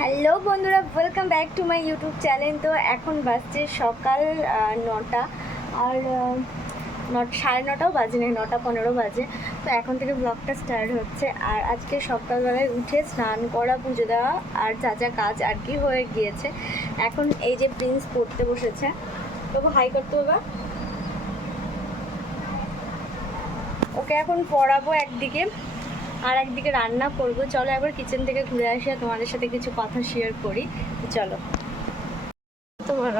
Hello বন্ধুরা welcome back to my YouTube channel তো এখন বাজছে সকাল নটা, আর নটা, সাড়ে নটাও বাজে না, নটা পনেরো বাজে। তো এখন থেকে ব্লগটা স্টার্ট হচ্ছে, আর আজকে সকালবেলায় উঠে স্নান করা, পুজো দেওয়া, আর যা যা কাজ আর কি হয়ে গিয়েছে। এখন এই যে প্রিন্স পড়তে বসেছে। তবু হাই করতে হবে ওকে এখন পড়াবো একদিকে। আর একদিকে রান্না করব। চলো একবার কিচেন থেকে ঘুরে আসি আর তোমাদের সাথে কিছু কথা শেয়ার করি। চলো। তোমার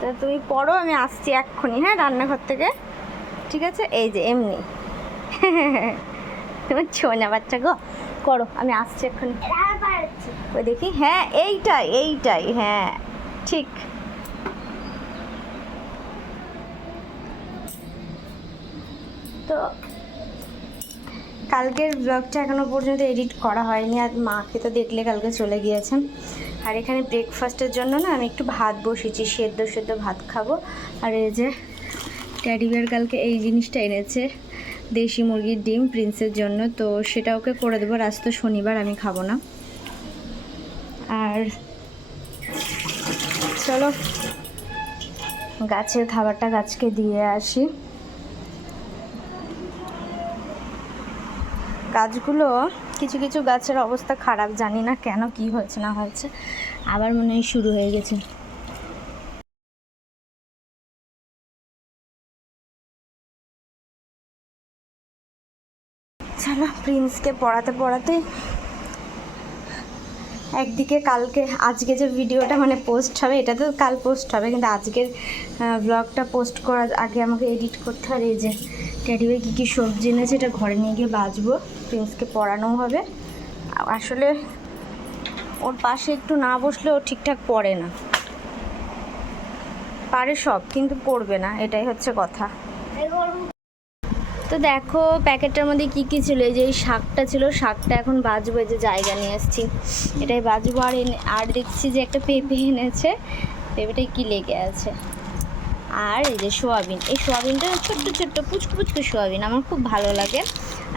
তা তুমি পড়ো আমি আসছি এক্ষুনি হ্যাঁ রান্নাঘর থেকে? ঠিক আছে? এই যে এমনি। তোমার ছোনা বাচ্চা গো। করো আমি আসছি এক্ষুনি। ওই দেখি হ্যাঁ এইটাই এইটাই হ্যাঁ ঠিক। তো কালকের ব্লগটা এখনও পর্যন্ত এডিট করা হয়নি, আর মাকে তো দেখলে কালকে চলে গিয়েছেন। আর এখানে ব্রেকফাস্টের জন্য না আমি একটু ভাত বসিয়েছি, সেদ্ধ সেদ্ধ ভাত খাব। আর এই যে ট্যাডি বিয়ার কালকে এই জিনিসটা এনেছে, দেশি মুরগির ডিম প্রিন্সের জন্য, তো সেটা ওকে করে দেবো আজ তো শনিবার, আমি খাব না। আর চলো, গাছের খাবারটা গাছকে দিয়ে আসি। গাছগুলো, কিছু কিছু গাছের অবস্থা খারাপ, জানি না কেন, কি হয়েছে, না হয়েছে, আবার মনে হয় শুরু হয়ে গেছে। চলো, প্রিন্সকে পড়াতে পড়াতে, একদিকে কালকে, আজকে যে ভিডিওটা মানে পোস্ট হবে, এটা তো কাল পোস্ট হবে, কিন্তু আজকের ব্লগটা পোস্ট করার আগে আমাকে এডিট করতে হবে, এই যে ট্যাডিবে কী কী সবজি এনেছে এটা ঘরে নিয়ে গিয়ে বাজবো প্রিন্সকে পড়ানোও হবে। আসলে ওর পাশে একটু না বসলে ও ঠিকঠাক পড়ে না। পারে সব, কিন্তু পড়বে না, এটাই হচ্ছে কথা। তো দেখো, প্যাকেটটার মধ্যে কি কি ছিল? এই যে এই শাকটা ছিল, শাকটা এখন বাজবো এই যে জায়গা নিয়ে এসেছি। এটাই বাজবো আর এনে, আর দেখছি যে একটা পেঁপে এনেছে। পেঁপেটাই কি লেগে আছে? আর এই যে সোয়াবিন। এই সোয়াবিনটা ছোট্ট ছোট্ট, পুচকু পুচকু সোয়াবিন। আমার খুব ভালো লাগে।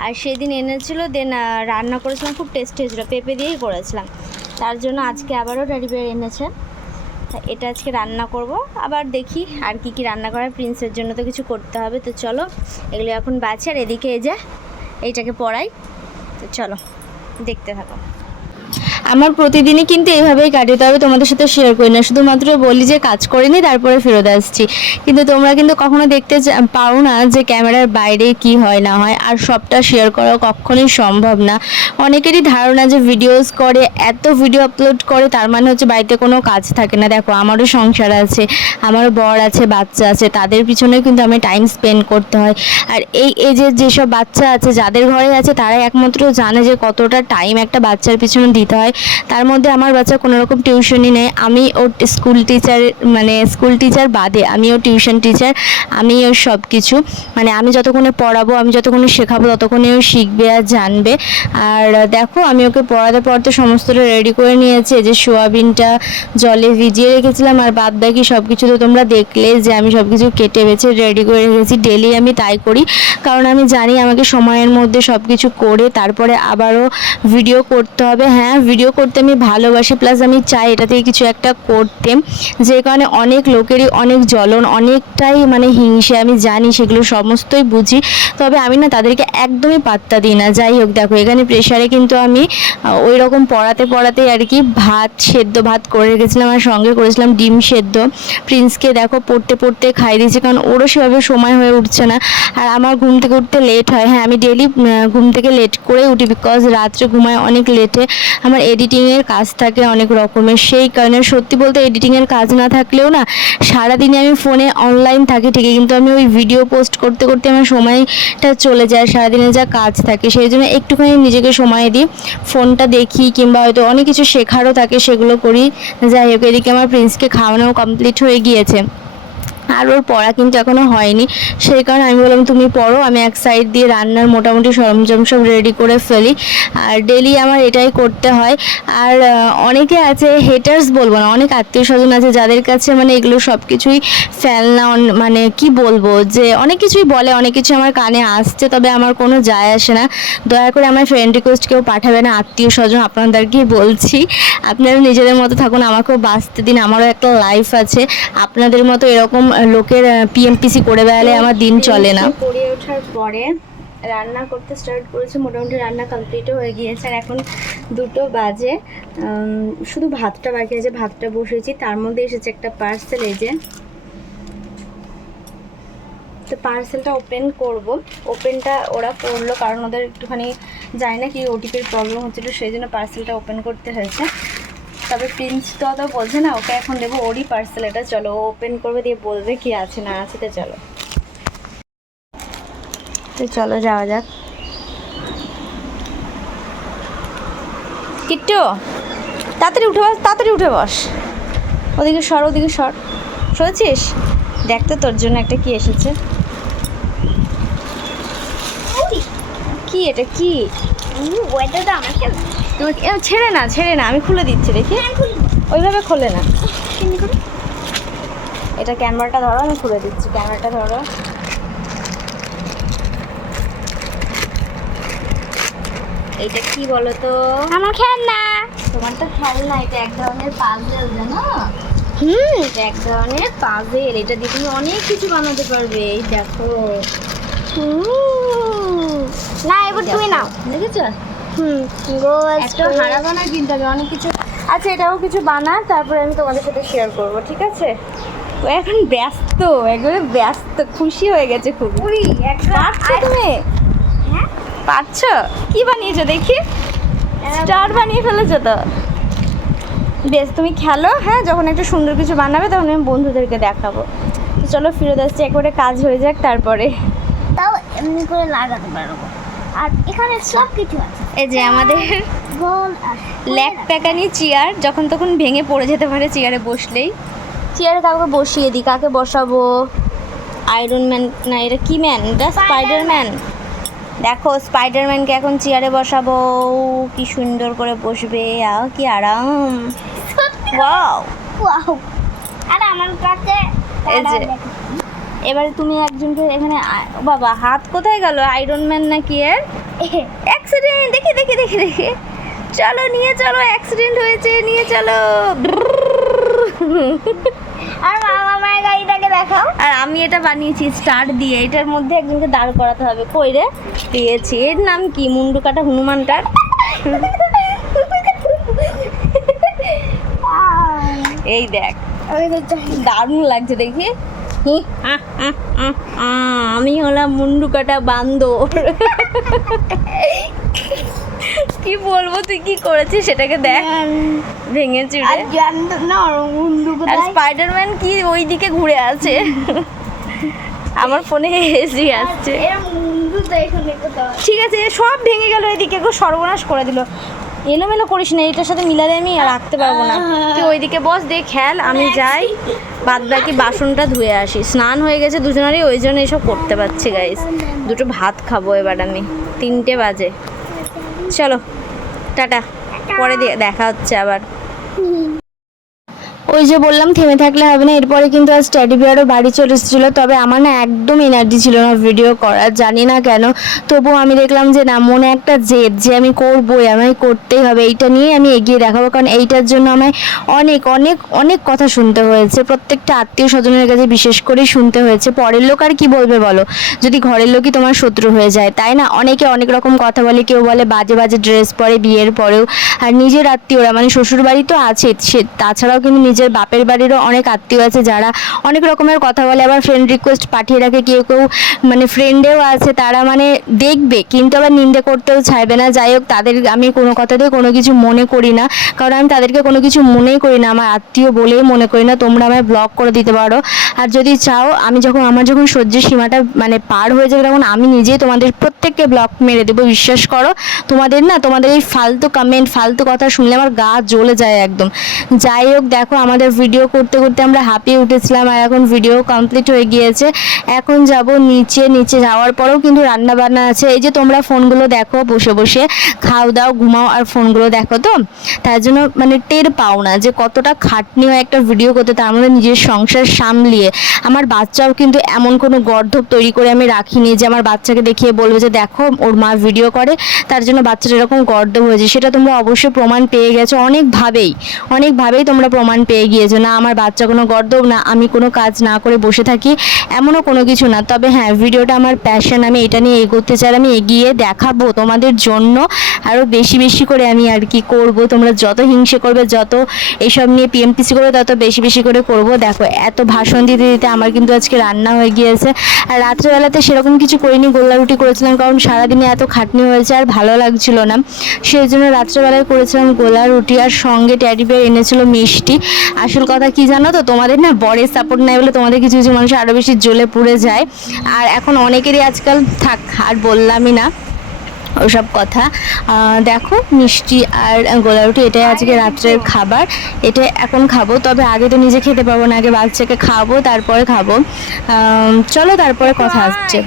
আর সেদিন এনেছিল, দেন রান্না করেছিলাম, খুব টেস্ট হয়েছিল। পেঁপে দিয়েই করেছিলাম। তার জন্য আজকে আবারও ড্যাডি বের এনেছে। এটা আজকে রান্না করব। আবার দেখি আর কি কি রান্না করার। প্রিন্সের জন্য তো কিছু করতে হবে। তো চলো, এগুলো এখন বাছি আর এদিকে এই যে, এইটাকে পড়াই। তো চলো, দেখতে থাকো। আমার প্রতিদিনই কিন্তু এইভাবেই কাটে তবে তোমাদের সাথে শেয়ার করি না। শুধুমাত্র বলি যে কাজ করে নি, তারপরে ফেরত আসছি। কিন্তু তোমরা কিন্তু কখনো দেখতে পাও না যে ক্যামেরার বাইরে কি হয়, না হয়। আর সবটা শেয়ার করা কখনোই সম্ভব না। অনেকেরই ধারণা যে ভিডিওস করে, এত ভিডিও আপলোড করে, তার মানে হচ্ছে বাড়িতে কোনো কাজ থাকে না। দেখো, আমারও সংসার আছে আমারও বর আছে, বাচ্চা আছে, তাদের পিছনে কিন্তু আমি টাইম স্পেন্ড করতে হয়। আর এই এজের যেসব বাচ্চা আছে, যাদের ঘরে আছে, তারাই একমাত্র জানে যে কতটা টাইম একটা বাচ্চার পিছনে দিতে হয়। তার মধ্যে আমার বাচ্চা কোনো রকম টিউশনই নেই। আমি ওর স্কুল টিচার মানে স্কুল টিচার বাদে আমিও টিউশন টিচার আমি ওর সব কিছু মানে আমি যতক্ষণে পড়াবো, আমি যতক্ষণে শেখাবো, ততক্ষণে ও শিখবে আর জানবে। আর দেখো, আমি ওকে পড়াতে পড়াতে সমস্তটা রেডি করে নিয়েছি। যে সোয়াবিনটা জলে ভিজিয়ে রেখেছিলাম আর বাদ বাকি সব কিছু তো তোমরা দেখলে যে আমি সব কিছু কেটে বেছে রেডি করে রেখেছি। ডেলি আমি তাই করি। কারণ আমি জানি আমাকে সময়ের মধ্যে সব কিছু করে তারপরে আবারও ভিডিও করতে হবে। হ্যাঁ ভিডিও করতে আমি ভালোবাসি প্লাস আমি চাই এটা থেকে কিছু একটা করতে। যে কারণে অনেক লোকেরই অনেক জ্বলন, অনেকটাই মানে হিংসে, আমি জানি সেগুলো সমস্তই বুঝি। তবে আমি না তাদেরকে একদমই পাত্তা দিই না। যাই হোক, দেখো, এখানে প্রেশারে কিন্তু আমি ওই রকম পড়াতে পড়াতে আর কি ভাত সেদ্ধ ভাত করে রেখেছিলাম আর সঙ্গে করেছিলাম ডিম সেদ্ধ। প্রিন্সকে দেখো, পড়তে পড়তে খাই দিয়েছি, কারণ ওরও সেভাবে সময় হয়ে উঠছে না। আর আমার ঘুম থেকে উঠতে লেট হয়। হ্যাঁ আমি ডেলি ঘুম থেকে লেট করে উঠি বিকজ রাত্রে ঘুমায় অনেক লেটে আমার এডিটিংয়ের কাজ থাকে অনেক রকমের। সেই কারণে সত্যি বলতে এডিটিংয়ের কাজ না থাকলেও না সারাদিনে আমি ফোনে অনলাইন থাকি ঠিকই, কিন্তু আমি ওই ভিডিও পোস্ট করতে করতে আমার সময়টা চলে যায়, সারাদিনে যা কাজ থাকে, সেই জন্য একটুখানি নিজেকে সময় দিই। ফোনটা দেখি কিংবা হয়তো অনেক কিছু শেখারও থাকে, সেগুলো করি। যাই হোক, এদিকে আমার প্রিন্সকে খাওয়ানো কমপ্লিট হয়ে গিয়েছে। আর ওর পড়া কিন্তু এখনও হয়নি। সেই কারণে আমি বললাম, তুমি পড়ো, আমি এক সাইড দিয়ে রান্নার মোটামুটি সরঞ্জাম সব রেডি করে ফেলি। আর ডেলি আমার এটাই করতে হয়। আর অনেকে আছে হেটার্স বলব না, অনেক আত্মীয় স্বজন আছে যাদের কাছে মানে এগুলো সব কিছুই ফেলনা মানে কি বলব, যে অনেক কিছুই বলে, অনেক কিছু আমার কানে আসছে, তবে আমার কোনো যায় আসে না। দয়া করে আমার ফ্রেন্ড রিকোয়েস্ট কেউ পাঠাবে না আত্মীয় স্বজন আপনাদেরকেই বলছি। আপনারা নিজেদের মতো থাকুন, আমাকেও বাঁচতে দিন, আমারও একটা লাইফ আছে। আপনাদের মতো এরকম লোকের পিএমপিসি করে বেড়ালে আমার দিন চলে না। পড়ে ওঠার পরে রান্না করতে স্টার্ট করেছে মোটামুটি রান্না কমপ্লিটও হয়ে গিয়েছে। আর এখন দুটো বাজে। শুধু ভাতটা বাকি আছে ভাতটা বসেছি। তার মধ্যে এসেছে একটা পার্সেল এই যে। তো পার্সেলটা ওপেন করব। ওপেনটা ওরা করল কারণ ওদের একটুখানি জানি না কি ওটিপির প্রবলেম হচ্ছিল সেই জন্য পার্সেলটা ওপেন করতে হয়েছে। তবে প্রিন্স তো অত বলছে না ওকে এখন দেবো ওরই পার্সেল এটা। চলো ওপেন করবে দিয়ে বলবে কি আছে না আছে তো চলো। তো চলো যাওয়া যাক। কিট্টু তাড়াতাড়ি উঠে বস তাড়াতাড়ি উঠে বস। ওদিকে সর ওদিকে সর। শুনেছিস? দেখ তো তোর জন্য একটা কি এসেছে। কি এটা কি? ওয়েদারটা আমার কেমন? তোমার ছেড়ে না ছেড়ে না আমি খুলে দিচ্ছি দেখি। ওইভাবে খোলে না। এটা ক্যামেরাটা ধরো আমি খুলে দিচ্ছি ক্যামেরাটা ধরো। এটা কি বলো তো আমার খেলনা। তোমার তো খেলনা এটা এক ধরনের পাজেল জানো? হুম। এটা এক ধরনের পাজেল এটা দিয়ে তুমি অনেক কিছু বানাতে পারবে এই দেখো। না এবার তুমি নাও। দেখেছ? হুম একটা হারা বানা কিনতে হবে অনেক কিছু আচ্ছা এটাও কিছু বানা তারপরে আমি তোমাদের সাথে শেয়ার করব ঠিক আছে? ও এখন ব্যস্ত একবারে ব্যস্ত খুশি হয়ে গেছে খুব। পারছ তুমি? হ্যাঁ? পারছ? কি বানিয়েছো দেখি? স্টার বানিয়ে ফেলেছো তো? বেশ তুমি খেলো হ্যাঁ যখন একটা সুন্দর কিছু বানাবে তখন আমি বন্ধুদেরকে দেখাবো। চলো ফিরত আসছি একবারে কাজ হয়ে যাক তারপরে। তাও এমনি করে লাগাতে পারব আর এখানে সব কিছু আছে। এই যে আমাদের ল্যাক প্যাকানি চেয়ার যখন তখন ভেঙে পড়ে যেতে পারে চেয়ারে বসলেই। চেয়ারে কাউকে বসিয়ে দিই কাকে বসাবো? আয়রন ম্যান না এটা কি ম্যান এটা স্পাইডার ম্যান দেখো স্পাইডারম্যানকে এখন চেয়ারে বসাবো। কি সুন্দর করে বসবে আও কি আরাম। ওয়াও ওয়াও আর আমার কাছে এই যে। এবারে তুমি একজনকে এখানে বাবা হাত কোথায় গেল? আয়রন ম্যান নাকি এর? অ্যাক্সিডেন্ট দেখি দেখি দেখি দেখি। চলো নিয়ে চলো অ্যাক্সিডেন্ট হয়েছে নিয়ে চলো। আর মামা মায়ের গাড়িটাকে দেখাও। আর আমি এটা বানিয়েছি স্টার দিয়ে। এটার মধ্যে একজনকে দাঁড় করাতে হবে। কই রে? পেয়েছি। এর নাম কি? মুন্ডু কাটা হনুমানটার এই দেখ। দারুণ লাগছে দেখি। আমি হলাম মুন্ডু কাটা বান্দর। কি বলব তুই কি করেছিস সেটাকে দেখ। ভেঙে আর চুড়ে। জানতো না ওর মুন্ডু আর স্পাইডারম্যান কি ওই দিকে ঘুরে আছে? আমার ফোনে হেসি আসছে। ঠিক আছে সব ভেঙে গেল এদিকে সর্বনাশ করে দিল। এলোমেলো করিস না এটার সাথে মিলালে আমি রাখতে পারব না। তুই ওইদিকে বস দিয়ে খেল আমি যাই বাদ বাকি বাসনটা ধুয়ে আসি। স্নান হয়ে গেছে দুজনেরই ওই জন্য এসব করতে পারছি গাইস দুটো ভাত খাব এবার আমি তিনটে বাজে। চলো টাটা। পরে দিয়ে দেখা হচ্ছে আবার। ওই যে বললাম, থেমে থাকলে হবে না। এরপরে কিন্তু আজ স্টাডি বিয়ারও বাড়ি চলে এসেছিল। তবে আমার না একদম এনার্জি ছিল না ভিডিও করার, জানি না কেন। তবুও আমি দেখলাম যে না, মনে একটা জেদ যে আমি করবোই, আমায় করতেই হবে। এইটা নিয়ে আমি এগিয়ে দেখাবো, কারণ এইটার জন্য আমায় অনেক অনেক অনেক কথা শুনতে হয়েছে। প্রত্যেকটা আত্মীয় স্বজনের কাছে বিশেষ করেই শুনতে হয়েছে। পরের লোক আর কি বলবে বলো? যদি ঘরের লোকই তোমার শত্রু হয়ে যায়, তাই না? অনেকে অনেক রকম কথা বলে, কেউ বলে বাজে বাজে ড্রেস পরে, বিয়ের পরেও। আর নিজের আত্মীয়রা মানে শ্বশুর বাড়ি তো আছে, সে, তাছাড়াও কিন্তু নিজের বাপের বাড়িরও অনেক আত্মীয় আছে যারা অনেক রকমের কথা বলে, আবার ফ্রেন্ড রিকোয়েস্ট পাঠিয়ে রাখে, কেউ কেউ মানে ফ্রেন্ডেও আছে, তারা মানে দেখবে, কিন্তু আবার নিন্দে করতেও চাইবে না। যাই হোক, তাদের আমি কোনো কথাতেই কোনো কিছু মনে করি না, কারণ আমি তাদেরকে কোনো কিছু মনেই করি না, আমার আত্মীয় বলেই মনে করি না, তোমরা আমায় ব্লক করে দিতে পারো। আর যদি চাও, আমি যখন, আমার যখন সহ্যের সীমাটা মানে পার হয়ে যাবে তখন আমি নিজেই তোমাদের প্রত্যেককে ব্লক মেরে দেবো, বিশ্বাস করো। তোমাদের না, তোমাদের এই ফালতু কমেন্ট ফালতু কথা শুনলে আমার গা জ্বলে যায় একদম। যাই হোক, দেখো আমার তোমাদের ভিডিও করতে করতে আমরা হাঁপিয়ে উঠেছিলাম আর এখন ভিডিও কমপ্লিট হয়ে গিয়েছে। এখন যাব নিচে নিচে যাওয়ার পরেও কিন্তু রান্না বান্না আছে। এই যে তোমরা ফোনগুলো দেখো বসে বসে, খাও দাও, ঘুমাও আর ফোনগুলো দেখো তো? তার জন্য মানে টের পাও না যে কতটা খাটনি হয় একটা ভিডিও করতে, তার মধ্যে নিজের সংসার সামলিয়ে। আমার বাচ্চাও কিন্তু এমন কোনো গর্ধব তৈরি করে আমি রাখিনি যে আমার বাচ্চাকে দেখিয়ে বলবে যে দেখো, ওর মা ভিডিও করে, তার জন্য বাচ্চাটা এরকম গর্ধব হয়েছে। সেটা তোমরা অবশ্যই প্রমাণ পেয়ে গেছো অনেকভাবেই। অনেকভাবেই তোমরা প্রমাণ পেয়ে গিয়েছো না, আমার বাচ্চা কোনো গর্ধব না, আমি কোনো কাজ না করে বসে থাকি, এমনও কোনো কিছু না। তবে হ্যাঁ ভিডিওটা আমার প্যাশন আমি এটা নিয়ে এগোতে চাই আমি এগিয়ে দেখাবো তোমাদের জন্য। আরও বেশি বেশি করে আমি আর কি করব। তোমরা যত হিংসে করবে, যত এসব নিয়ে পিএমপিসি করবে, তত বেশি বেশি করে করব। দেখো, এত ভাষণ দিতে দিতে আমার কিন্তু আজকে রান্না হয়ে গিয়েছে। আর রাত্রেবেলাতে সেরকম কিছু করিনি গোল্লা রুটি করেছিলাম, কারণ সারাদিনে এত খাটনি হয়েছে আর ভালো লাগছিল না। সেই জন্য রাত্রেবেলায় করেছিলাম গোলা রুটি আর সঙ্গে ট্যাডি বের এনেছিল মিষ্টি। আসল কথা কি জানো তো? তোমাদের না বরের সাপোর্ট নাই বলে তোমাদের কিছু কিছু মানুষ আরও বেশি জ্বলে পুড়ে যায়। আর এখন অনেকেরই আজকাল থাক আর বললামই না ওসব কথা। দেখো মিষ্টি আর গোলা রুটি এটাই আজকে রাত্রের খাবার। এটা এখন খাব তবে আগে তো নিজে খেতে পাবো না আগে বাচ্চাকে খাব তারপরে খাব। চলো তারপরে কথা আসছে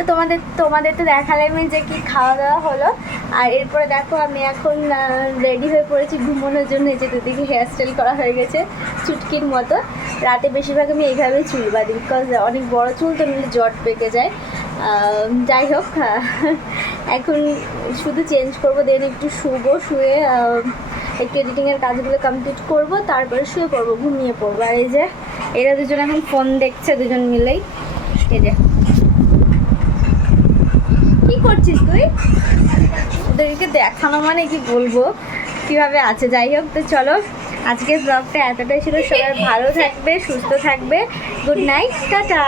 তো তোমাদের তোমাদের তো দেখালামই যে কি খাওয়া দাওয়া হলো। আর এরপরে দেখো আমি এখন রেডি হয়ে পড়েছি ঘুমানোর জন্য। যে দুদিকে হেয়ার স্টাইল করা হয়ে গেছে চুটকির মতো। রাতে বেশিরভাগ আমি এইভাবেই চুল বাঁধি বিকজ অনেক বড় চুল তো নিলে জট পেকে যায়। যাই হোক এখন শুধু চেঞ্জ করব দেন একটু শুবো, শুয়ে একটু এডিটিংয়ের কাজগুলো কমপ্লিট করব, তারপরে শুয়ে পড়ব, ঘুমিয়ে পড়ব। আর এই যে, এরা দুজন এখন ফোন দেখছে দুজন মিলেই। এই যে। করছিস তুই? ওদেরকে দেখানো মানে কি বলব? কীভাবে আছে? যাই হোক, তো চলো, আজকের ব্লগটা এতটাই ছিল। সবাই ভালো থাকবে, সুস্থ থাকবে। Good night tata.